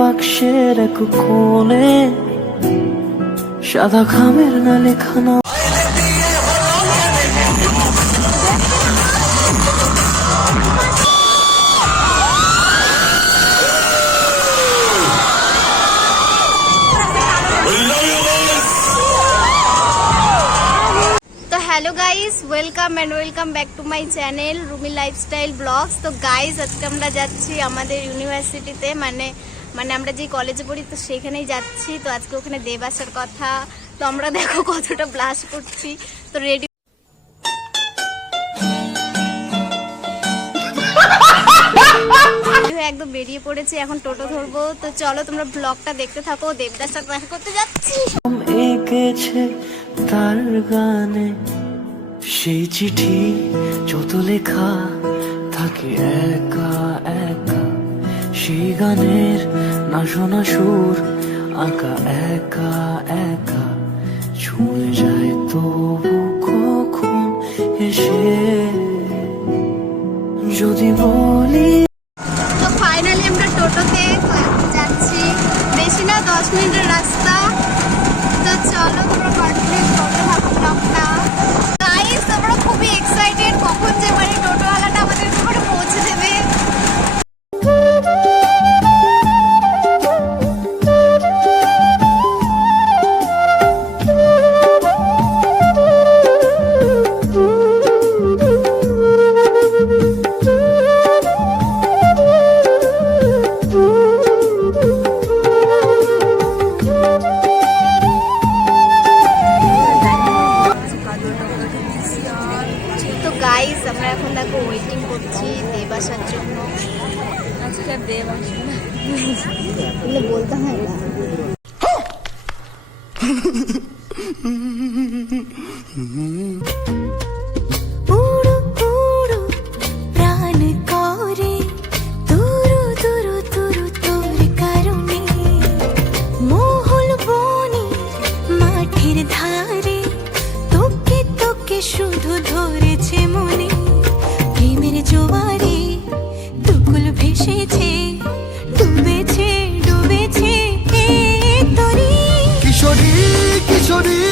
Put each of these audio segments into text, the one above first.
বাক্সের এক কোণে সাদা খামের না লেখানো hello guys, welcome and welcome back to my channel Rumi lifestyle blogs. তো গাইস, আজকে আমরা যাচ্ছি আমাদের ইউনিভার্সিটিতে মানে মানে আমরা যে কলেজে পড়ি, তো সেখানেই যাচ্ছি। তো আজকে ওখানে দেব আসার কথা। তো আমরা দেখো কতটা ব্লাশ করছি। তো রেডি একদম বেরিয়ে পড়েছি, এখন টোটো ধরবো। তো চলো তোমরা ব্লগটা দেখতে থাকো দেবদার সাথে দেখা করতে যাচ্ছি। এঁকেছে তার গানে সেই চিঠি, যত লেখা থাকে একা সেই গানের না শোনা সুর, আঁকা একা একা ছুঁয়ে যায় তবু কখন এসে যদি বলি তো ফাইনালি আমরা টোটোতে যাচ্ছি, বেশি না দশ মিনিটের আজকে দেব আসবে না। এগুলো বলতে হয় না। শুধু ধরেছে মনে। প্রেমের জোয়ারে ডুবেছে ডুবেছে কিশোরী কিশোরী।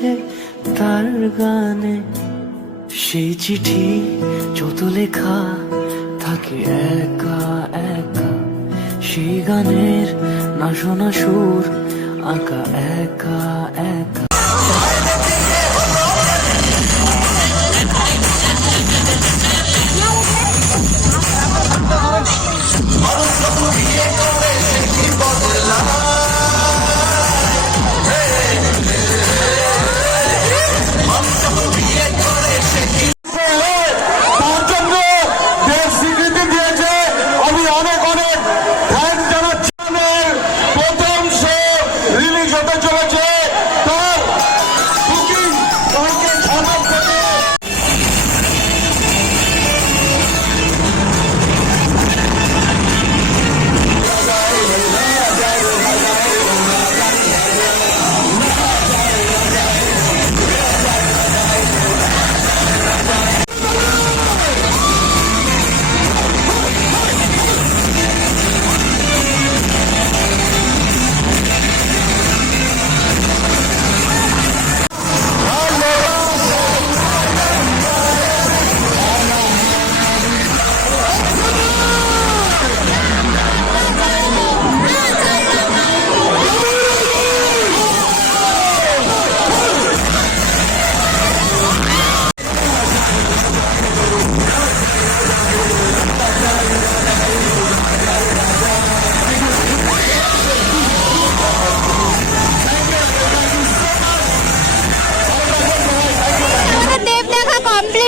এঁকেছে তার গানে। সেই চিঠি যত লেখা থাকে একা একা। সেই গানের না শোনা সুর, আঁকা একা একা।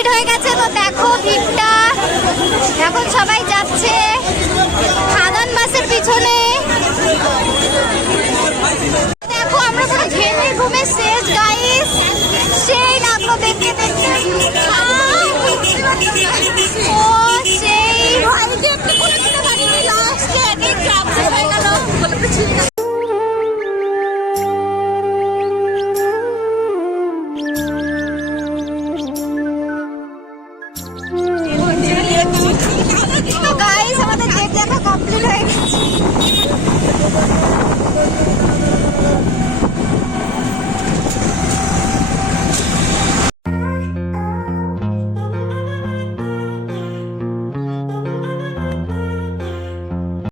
কমপ্লিট হয়ে গেছে, তো দেখো ভিড়টা। এখন সবাই যাচ্ছে খাদান বাসের পিছনে। দেখো, আমরা পুরো ঘেমে ঘুমে শেষ গাইস সেই লাগল দেখতে দেখতে